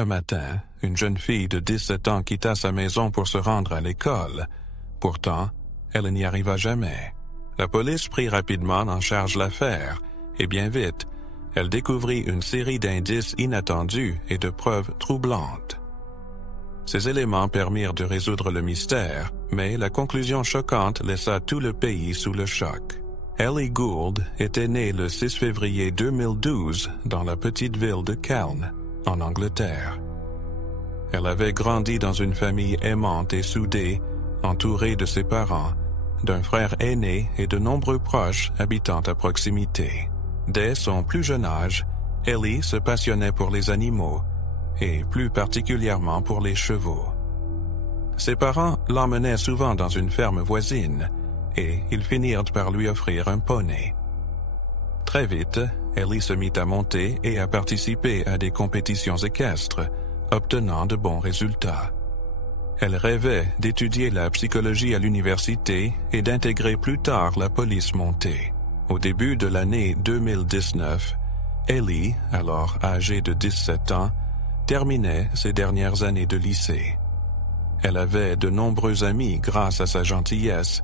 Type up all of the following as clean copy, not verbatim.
Un matin, une jeune fille de 17 ans quitta sa maison pour se rendre à l'école. Pourtant, elle n'y arriva jamais. La police prit rapidement en charge l'affaire, et bien vite, elle découvrit une série d'indices inattendus et de preuves troublantes. Ces éléments permirent de résoudre le mystère, mais la conclusion choquante laissa tout le pays sous le choc. Ellie Gould était née le 6 février 2012 dans la petite ville de Keln, en Angleterre. Elle avait grandi dans une famille aimante et soudée, entourée de ses parents, d'un frère aîné et de nombreux proches habitant à proximité. Dès son plus jeune âge, Ellie se passionnait pour les animaux, et plus particulièrement pour les chevaux. Ses parents l'emmenaient souvent dans une ferme voisine, et ils finirent par lui offrir un poney. Très vite, Ellie se mit à monter et à participer à des compétitions équestres, obtenant de bons résultats. Elle rêvait d'étudier la psychologie à l'université et d'intégrer plus tard la police montée. Au début de l'année 2019, Ellie, alors âgée de 17 ans, terminait ses dernières années de lycée. Elle avait de nombreux amis grâce à sa gentillesse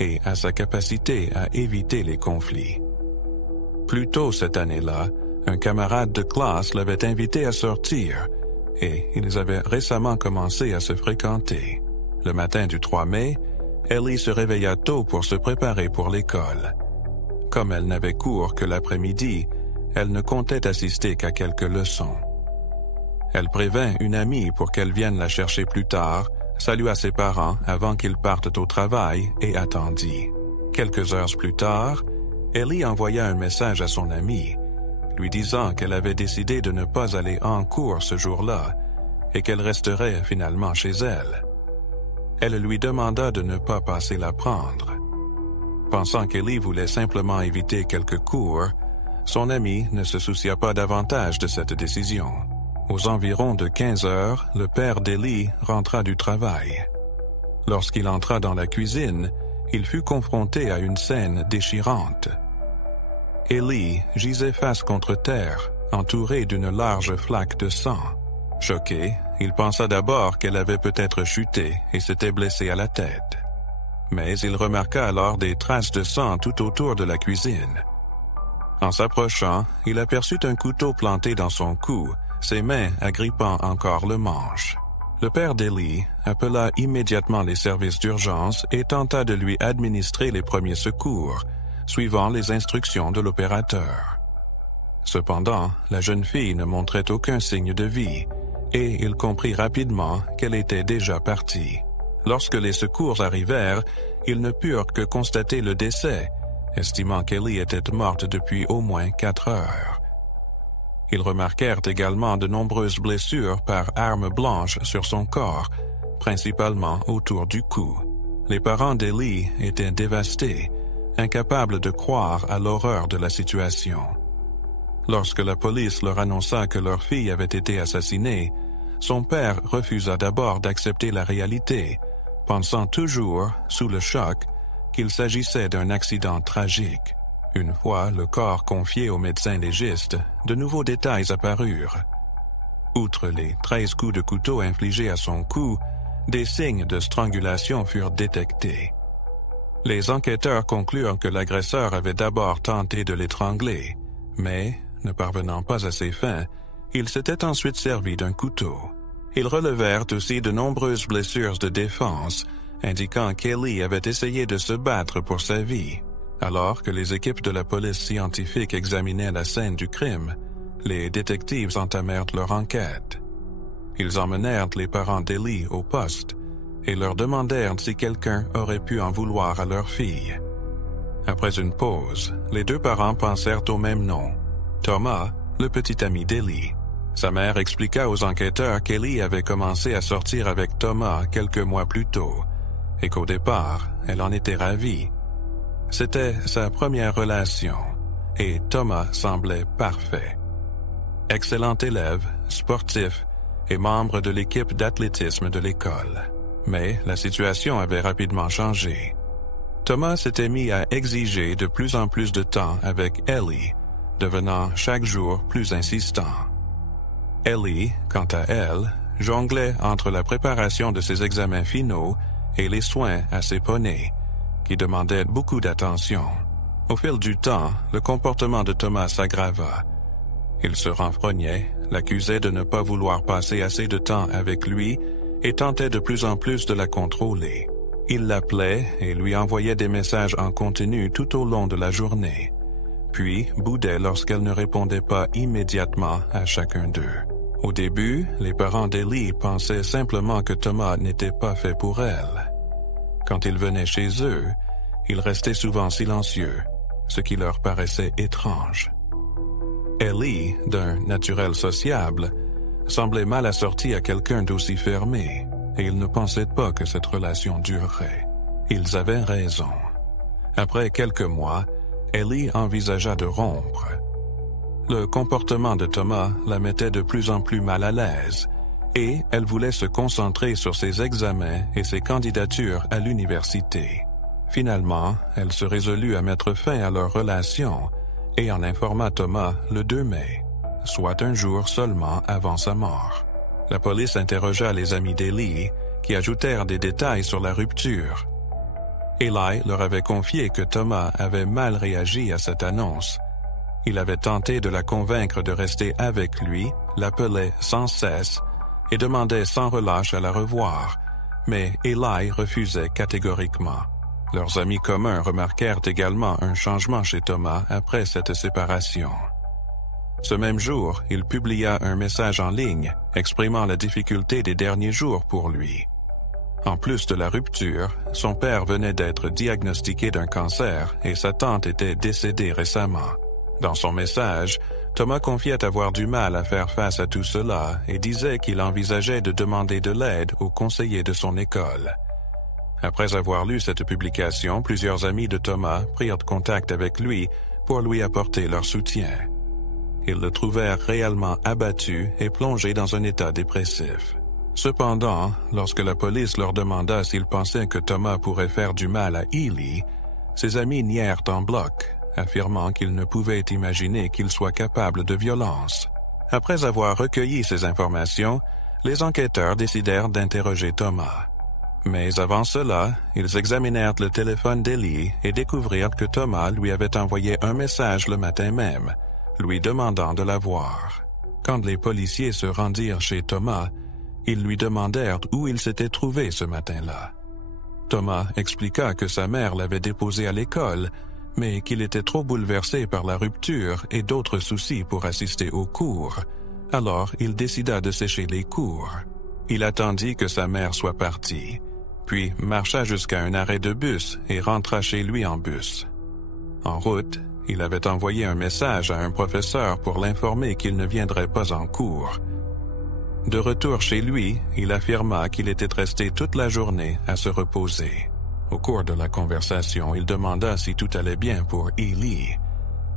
et à sa capacité à éviter les conflits. Plus tôt cette année-là, un camarade de classe l'avait invitée à sortir et ils avaient récemment commencé à se fréquenter. Le matin du 3 mai, Ellie se réveilla tôt pour se préparer pour l'école. Comme elle n'avait cours que l'après-midi, elle ne comptait assister qu'à quelques leçons. Elle prévint une amie pour qu'elle vienne la chercher plus tard, salua ses parents avant qu'ils partent au travail et attendit. Quelques heures plus tard, Ellie envoya un message à son amie, lui disant qu'elle avait décidé de ne pas aller en cours ce jour-là et qu'elle resterait finalement chez elle. Elle lui demanda de ne pas passer la prendre. Pensant qu'Ellie voulait simplement éviter quelques cours, son amie ne se soucia pas davantage de cette décision. Aux environs de 15 heures, le père d'Ellie rentra du travail. Lorsqu'il entra dans la cuisine, il fut confronté à une scène déchirante. Ellie gisait face contre terre, entourée d'une large flaque de sang. Choqué, il pensa d'abord qu'elle avait peut-être chuté et s'était blessée à la tête. Mais il remarqua alors des traces de sang tout autour de la cuisine. En s'approchant, il aperçut un couteau planté dans son cou, ses mains agrippant encore le manche. Le père d'Ellie appela immédiatement les services d'urgence et tenta de lui administrer les premiers secours, suivant les instructions de l'opérateur. Cependant, la jeune fille ne montrait aucun signe de vie, et il comprit rapidement qu'elle était déjà partie. Lorsque les secours arrivèrent, ils ne purent que constater le décès, estimant qu'Ellie était morte depuis au moins 4 heures. Ils remarquèrent également de nombreuses blessures par arme blanche sur son corps, principalement autour du cou. Les parents d'Ellie étaient dévastés, incapables de croire à l'horreur de la situation. Lorsque la police leur annonça que leur fille avait été assassinée, son père refusa d'abord d'accepter la réalité, pensant toujours, sous le choc, qu'il s'agissait d'un accident tragique. Une fois le corps confié au médecin légiste, de nouveaux détails apparurent. Outre les 13 coups de couteau infligés à son cou, des signes de strangulation furent détectés. Les enquêteurs conclurent que l'agresseur avait d'abord tenté de l'étrangler, mais, ne parvenant pas à ses fins, il s'était ensuite servi d'un couteau. Ils relevèrent aussi de nombreuses blessures de défense, indiquant qu'Ellie avait essayé de se battre pour sa vie. Alors que les équipes de la police scientifique examinaient la scène du crime, les détectives entamèrent leur enquête. Ils emmenèrent les parents d'Ellie au poste et leur demandèrent si quelqu'un aurait pu en vouloir à leur fille. Après une pause, les deux parents pensèrent au même nom, Thomas, le petit ami d'Ellie. Sa mère expliqua aux enquêteurs qu'Ellie avait commencé à sortir avec Thomas quelques mois plus tôt, et qu'au départ, elle en était ravie. C'était sa première relation, et Thomas semblait parfait. Excellent élève, sportif et membre de l'équipe d'athlétisme de l'école. Mais la situation avait rapidement changé. Thomas s'était mis à exiger de plus en plus de temps avec Ellie, devenant chaque jour plus insistant. Ellie, quant à elle, jonglait entre la préparation de ses examens finaux et les soins à ses poneys, qui demandaient beaucoup d'attention. Au fil du temps, le comportement de Thomas s'aggrava. Il se renfrognait, l'accusait de ne pas vouloir passer assez de temps avec lui et tentait de plus en plus de la contrôler. Il l'appelait et lui envoyait des messages en continu tout au long de la journée, puis boudait lorsqu'elle ne répondait pas immédiatement à chacun d'eux. Au début, les parents d'Ellie pensaient simplement que Thomas n'était pas fait pour elle. Quand il venait chez eux, il restait souvent silencieux, ce qui leur paraissait étrange. Ellie, d'un naturel sociable, semblait mal assortie à quelqu'un d'aussi fermé, et ils ne pensaient pas que cette relation durerait. Ils avaient raison. Après quelques mois, Ellie envisagea de rompre. Le comportement de Thomas la mettait de plus en plus mal à l'aise, et elle voulait se concentrer sur ses examens et ses candidatures à l'université. Finalement, elle se résolut à mettre fin à leur relation et en informa Thomas le 2 mai, soit un jour seulement avant sa mort. La police interrogea les amis d'Ellie, qui ajoutèrent des détails sur la rupture. Eli leur avait confié que Thomas avait mal réagi à cette annonce. Il avait tenté de la convaincre de rester avec lui, l'appelait sans cesse et demandait sans relâche à la revoir, mais Eli refusait catégoriquement. Leurs amis communs remarquèrent également un changement chez Thomas après cette séparation. Ce même jour, il publia un message en ligne exprimant la difficulté des derniers jours pour lui. En plus de la rupture, son père venait d'être diagnostiqué d'un cancer et sa tante était décédée récemment. Dans son message, Thomas confiait avoir du mal à faire face à tout cela et disait qu'il envisageait de demander de l'aide aux conseillers de son école. Après avoir lu cette publication, plusieurs amis de Thomas prirent contact avec lui pour lui apporter leur soutien. Ils le trouvèrent réellement abattu et plongé dans un état dépressif. Cependant, lorsque la police leur demanda s'ils pensaient que Thomas pourrait faire du mal à Ellie, ses amis nièrent en bloc, affirmant qu'ils ne pouvaient imaginer qu'il soit capable de violence. Après avoir recueilli ces informations, les enquêteurs décidèrent d'interroger Thomas. Mais avant cela, ils examinèrent le téléphone d'Ellie et découvrirent que Thomas lui avait envoyé un message le matin même, lui demandant de la voir. Quand les policiers se rendirent chez Thomas, ils lui demandèrent où il s'était trouvé ce matin-là. Thomas expliqua que sa mère l'avait déposé à l'école, mais qu'il était trop bouleversé par la rupture et d'autres soucis pour assister aux cours. Alors, il décida de sécher les cours. Il attendit que sa mère soit partie, puis marcha jusqu'à un arrêt de bus et rentra chez lui en bus. En route, il avait envoyé un message à un professeur pour l'informer qu'il ne viendrait pas en cours. De retour chez lui, il affirma qu'il était resté toute la journée à se reposer. Au cours de la conversation, il demanda si tout allait bien pour Ellie.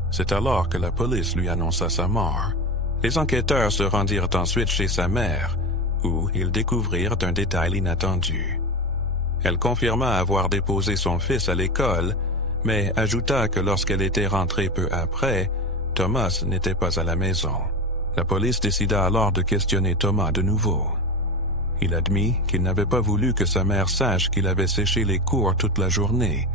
C'est alors que la police lui annonça sa mort. Les enquêteurs se rendirent ensuite chez sa mère, où ils découvrirent un détail inattendu. Elle confirma avoir déposé son fils à l'école, mais ajouta que lorsqu'elle était rentrée peu après, Thomas n'était pas à la maison. La police décida alors de questionner Thomas de nouveau. Il admit qu'il n'avait pas voulu que sa mère sache qu'il avait séché les cours toute la journée,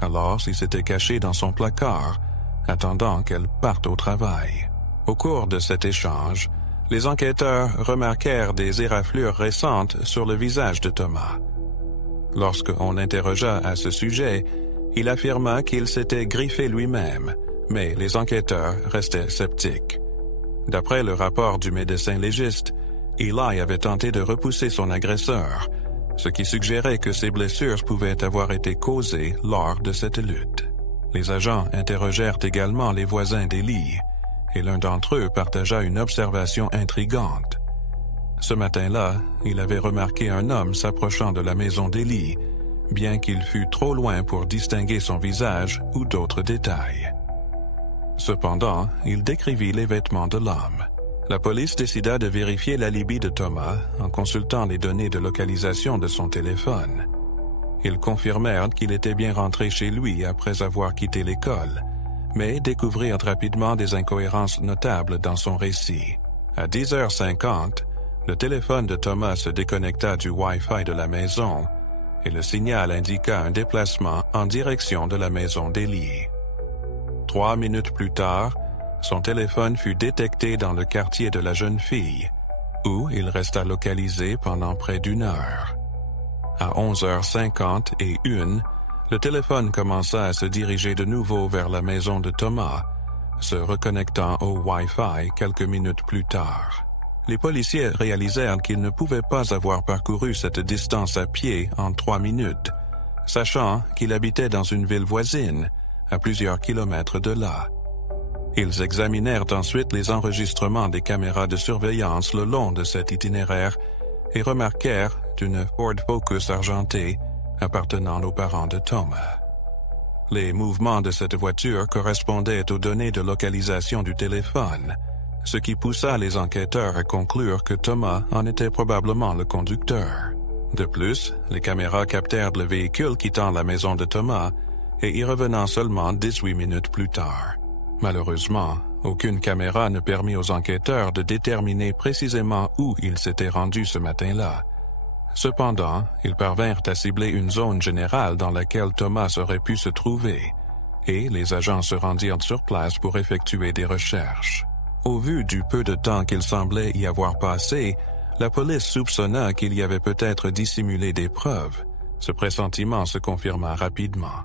alors il s'était caché dans son placard, attendant qu'elle parte au travail. Au cours de cet échange, les enquêteurs remarquèrent des éraflures récentes sur le visage de Thomas. Lorsqu'on l'interrogea à ce sujet, il affirma qu'il s'était griffé lui-même, mais les enquêteurs restaient sceptiques. D'après le rapport du médecin légiste, Eli avait tenté de repousser son agresseur, ce qui suggérait que ses blessures pouvaient avoir été causées lors de cette lutte. Les agents interrogèrent également les voisins d'Ellie, et l'un d'entre eux partagea une observation intrigante. Ce matin-là, il avait remarqué un homme s'approchant de la maison d'Ellie, bien qu'il fût trop loin pour distinguer son visage ou d'autres détails. Cependant, il décrivit les vêtements de l'homme. La police décida de vérifier l'alibi de Thomas en consultant les données de localisation de son téléphone. Ils confirmèrent qu'il était bien rentré chez lui après avoir quitté l'école, mais découvrirent rapidement des incohérences notables dans son récit. À 10h50, le téléphone de Thomas se déconnecta du Wi-Fi de la maison et le signal indiqua un déplacement en direction de la maison d'Ellie. 3 minutes plus tard, son téléphone fut détecté dans le quartier de la jeune fille, où il resta localisé pendant près d'1 heure. À 11h50 et 1, le téléphone commença à se diriger de nouveau vers la maison de Thomas, se reconnectant au Wi-Fi quelques minutes plus tard. Les policiers réalisèrent qu'ils ne pouvaient pas avoir parcouru cette distance à pied en 3 minutes, sachant qu'il habitait dans une ville voisine, à plusieurs kilomètres de là. Ils examinèrent ensuite les enregistrements des caméras de surveillance le long de cet itinéraire et remarquèrent une Ford Focus argentée appartenant aux parents de Thomas. Les mouvements de cette voiture correspondaient aux données de localisation du téléphone, ce qui poussa les enquêteurs à conclure que Thomas en était probablement le conducteur. De plus, les caméras captèrent le véhicule quittant la maison de Thomas et y revenant seulement 18 minutes plus tard. Malheureusement, aucune caméra ne permit aux enquêteurs de déterminer précisément où ils s'étaient rendus ce matin-là. Cependant, ils parvinrent à cibler une zone générale dans laquelle Thomas aurait pu se trouver, et les agents se rendirent sur place pour effectuer des recherches. Au vu du peu de temps qu'il semblait y avoir passé, la police soupçonna qu'il y avait peut-être dissimulé des preuves. Ce pressentiment se confirma rapidement.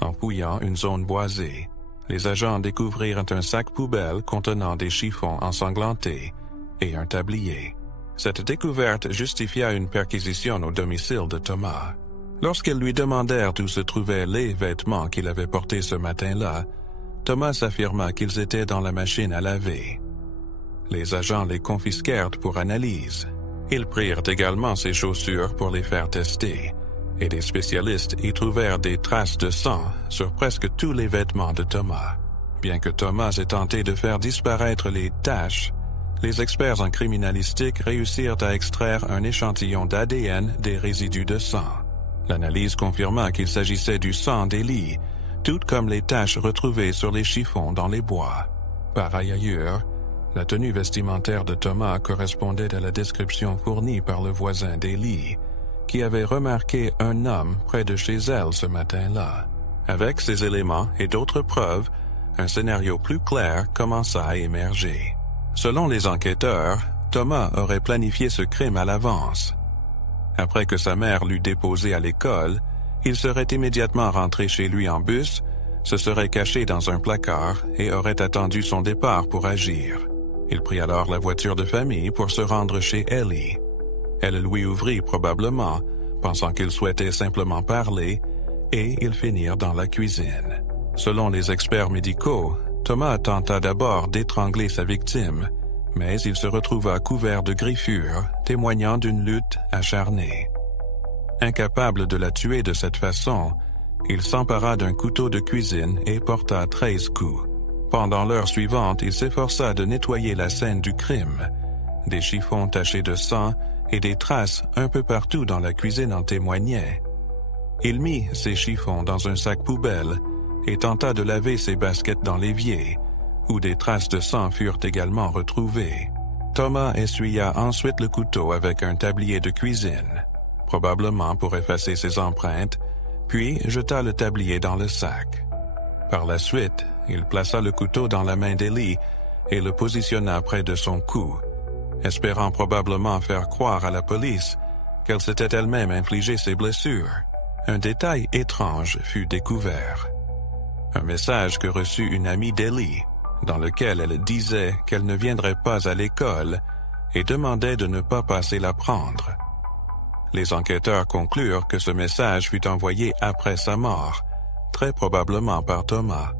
En fouillant une zone boisée, les agents découvrirent un sac poubelle contenant des chiffons ensanglantés et un tablier. Cette découverte justifia une perquisition au domicile de Thomas. Lorsqu'ils lui demandèrent où se trouvaient les vêtements qu'il avait portés ce matin-là, Thomas affirma qu'ils étaient dans la machine à laver. Les agents les confisquèrent pour analyse. Ils prirent également ses chaussures pour les faire tester, et des spécialistes y trouvèrent des traces de sang sur presque tous les vêtements de Thomas. Bien que Thomas ait tenté de faire disparaître les taches, les experts en criminalistique réussirent à extraire un échantillon d'ADN des résidus de sang. L'analyse confirma qu'il s'agissait du sang d'Ellie, tout comme les taches retrouvées sur les chiffons dans les bois. Par ailleurs, la tenue vestimentaire de Thomas correspondait à la description fournie par le voisin d'Ellie, qui avait remarqué un homme près de chez elle ce matin-là. Avec ces éléments et d'autres preuves, un scénario plus clair commença à émerger. Selon les enquêteurs, Thomas aurait planifié ce crime à l'avance. Après que sa mère l'eut déposé à l'école, il serait immédiatement rentré chez lui en bus, se serait caché dans un placard et aurait attendu son départ pour agir. Il prit alors la voiture de famille pour se rendre chez Ellie. Elle lui ouvrit probablement, pensant qu'il souhaitait simplement parler, et ils finirent dans la cuisine. Selon les experts médicaux, Thomas tenta d'abord d'étrangler sa victime, mais il se retrouva couvert de griffures, témoignant d'une lutte acharnée. Incapable de la tuer de cette façon, il s'empara d'un couteau de cuisine et porta 13 coups. Pendant l'heure suivante, il s'efforça de nettoyer la scène du crime. Des chiffons tachés de sang et des traces un peu partout dans la cuisine en témoignaient. Il mit ces chiffons dans un sac poubelle et tenta de laver ses baskets dans l'évier, où des traces de sang furent également retrouvées. Thomas essuya ensuite le couteau avec un tablier de cuisine, probablement pour effacer ses empreintes, puis jeta le tablier dans le sac. Par la suite, il plaça le couteau dans la main d'Ellie et le positionna près de son cou, espérant probablement faire croire à la police qu'elle s'était elle-même infligé ses blessures. Un détail étrange fut découvert. Un message que reçut une amie d'Ellie, dans lequel elle disait qu'elle ne viendrait pas à l'école et demandait de ne pas passer la prendre. Les enquêteurs conclurent que ce message fut envoyé après sa mort, très probablement par Thomas.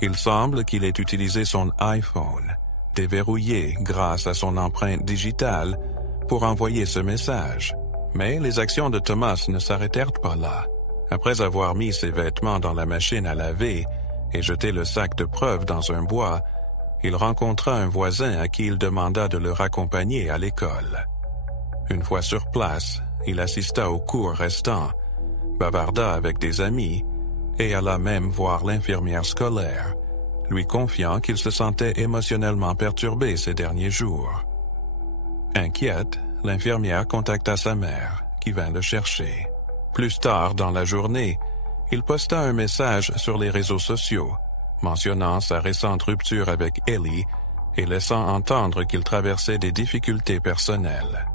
Il semble qu'il ait utilisé son iPhone, déverrouillé grâce à son empreinte digitale, pour envoyer ce message. Mais les actions de Thomas ne s'arrêtèrent pas là. Après avoir mis ses vêtements dans la machine à laver et jeté le sac de preuves dans un bois, il rencontra un voisin à qui il demanda de le raccompagner à l'école. Une fois sur place, il assista aux cours restants, bavarda avec des amis et alla même voir l'infirmière scolaire, lui confiant qu'il se sentait émotionnellement perturbé ces derniers jours. Inquiète, l'infirmière contacta sa mère, qui vint le chercher. Plus tard dans la journée, il posta un message sur les réseaux sociaux, mentionnant sa récente rupture avec Ellie et laissant entendre qu'il traversait des difficultés personnelles.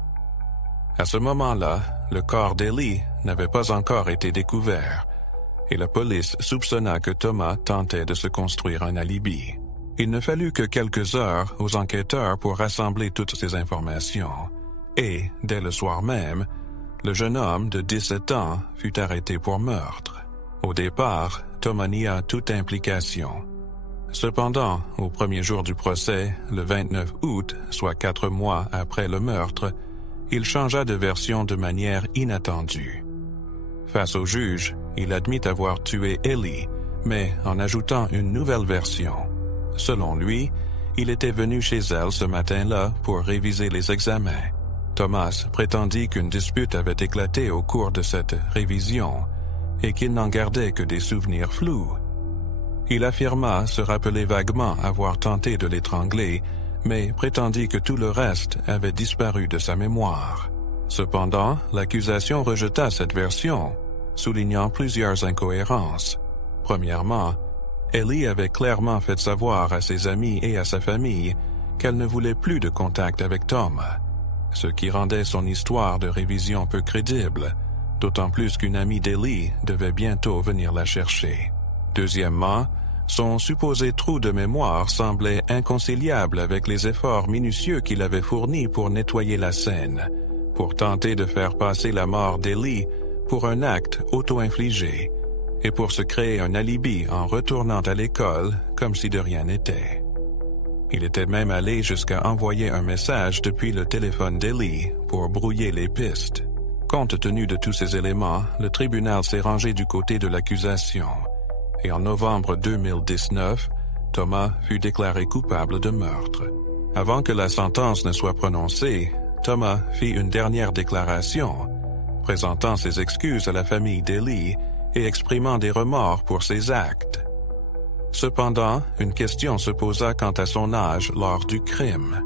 À ce moment-là, le corps d'Ellie n'avait pas encore été découvert, et la police soupçonna que Thomas tentait de se construire un alibi. Il ne fallut que quelques heures aux enquêteurs pour rassembler toutes ces informations, et, dès le soir même, le jeune homme de 17 ans fut arrêté pour meurtre. Au départ, Thomas nia toute implication. Cependant, au premier jour du procès, le 29 août, soit 4 mois après le meurtre, il changea de version de manière inattendue. Face au juge, il admit avoir tué Ellie, mais en ajoutant une nouvelle version. Selon lui, il était venu chez elle ce matin-là pour réviser les examens. Thomas prétendit qu'une dispute avait éclaté au cours de cette révision et qu'il n'en gardait que des souvenirs flous. Il affirma se rappeler vaguement avoir tenté de l'étrangler, mais prétendit que tout le reste avait disparu de sa mémoire. Cependant, l'accusation rejeta cette version, soulignant plusieurs incohérences. Premièrement, Ellie avait clairement fait savoir à ses amis et à sa famille qu'elle ne voulait plus de contact avec Tom, ce qui rendait son histoire de révision peu crédible, d'autant plus qu'une amie d'Ellie devait bientôt venir la chercher. Deuxièmement, son supposé trou de mémoire semblait inconciliable avec les efforts minutieux qu'il avait fournis pour nettoyer la scène, pour tenter de faire passer la mort d'Ellie pour un acte auto-infligé, et pour se créer un alibi en retournant à l'école comme si de rien n'était. Il était même allé jusqu'à envoyer un message depuis le téléphone d'Ellie pour brouiller les pistes. Compte tenu de tous ces éléments, le tribunal s'est rangé du côté de l'accusation, et en novembre 2019, Thomas fut déclaré coupable de meurtre. Avant que la sentence ne soit prononcée, Thomas fit une dernière déclaration, présentant ses excuses à la famille d'Ellie et exprimant des remords pour ses actes. Cependant, une question se posa quant à son âge lors du crime.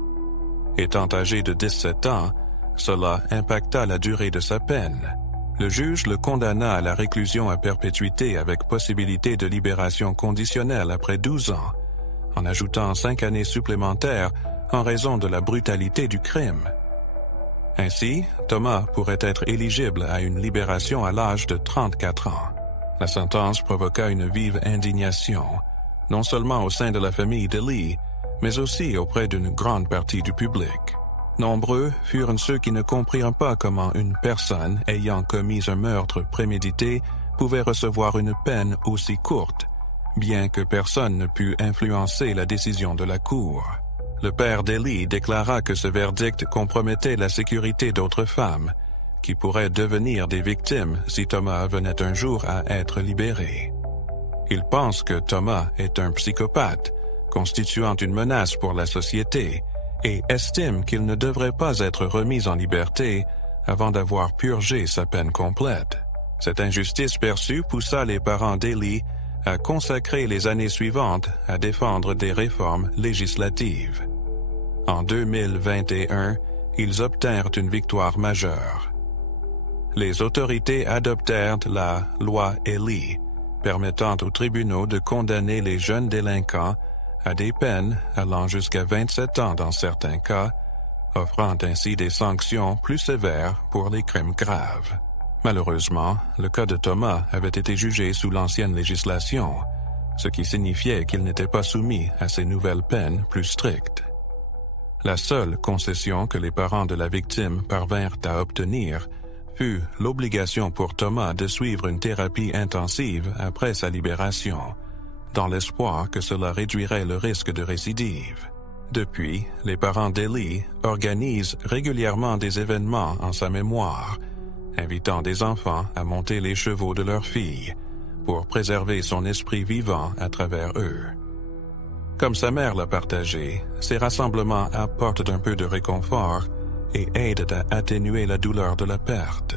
Étant âgé de 17 ans, cela impacta la durée de sa peine. Le juge le condamna à la réclusion à perpétuité avec possibilité de libération conditionnelle après 12 ans, en ajoutant 5 années supplémentaires en raison de la brutalité du crime. Ainsi, Thomas pourrait être éligible à une libération à l'âge de 34 ans. La sentence provoqua une vive indignation, non seulement au sein de la famille d'Ellie, mais aussi auprès d'une grande partie du public. Nombreux furent ceux qui ne comprirent pas comment une personne ayant commis un meurtre prémédité pouvait recevoir une peine aussi courte, bien que personne ne put influencer la décision de la Cour. Le père d'Ellie déclara que ce verdict compromettait la sécurité d'autres femmes, qui pourraient devenir des victimes si Thomas venait un jour à être libéré. Il pense que Thomas est un psychopathe, constituant une menace pour la société, et estime qu'il ne devrait pas être remis en liberté avant d'avoir purgé sa peine complète. Cette injustice perçue poussa les parents d'Ellie à consacrer les années suivantes à défendre des réformes législatives. En 2021, ils obtinrent une victoire majeure. Les autorités adoptèrent la loi Ellie, permettant aux tribunaux de condamner les jeunes délinquants à des peines allant jusqu'à 27 ans dans certains cas, offrant ainsi des sanctions plus sévères pour les crimes graves. Malheureusement, le cas de Thomas avait été jugé sous l'ancienne législation, ce qui signifiait qu'il n'était pas soumis à ces nouvelles peines plus strictes. La seule concession que les parents de la victime parvinrent à obtenir fut l'obligation pour Thomas de suivre une thérapie intensive après sa libération, dans l'espoir que cela réduirait le risque de récidive. Depuis, les parents d'Ellie organisent régulièrement des événements en sa mémoire, invitant des enfants à monter les chevaux de leur fille, pour préserver son esprit vivant à travers eux. Comme sa mère l'a partagé, ces rassemblements apportent un peu de réconfort et aident à atténuer la douleur de la perte,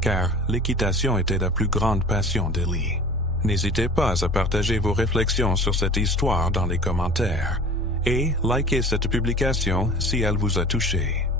car l'équitation était la plus grande passion d'Ellie. N'hésitez pas à partager vos réflexions sur cette histoire dans les commentaires et likez cette publication si elle vous a touché.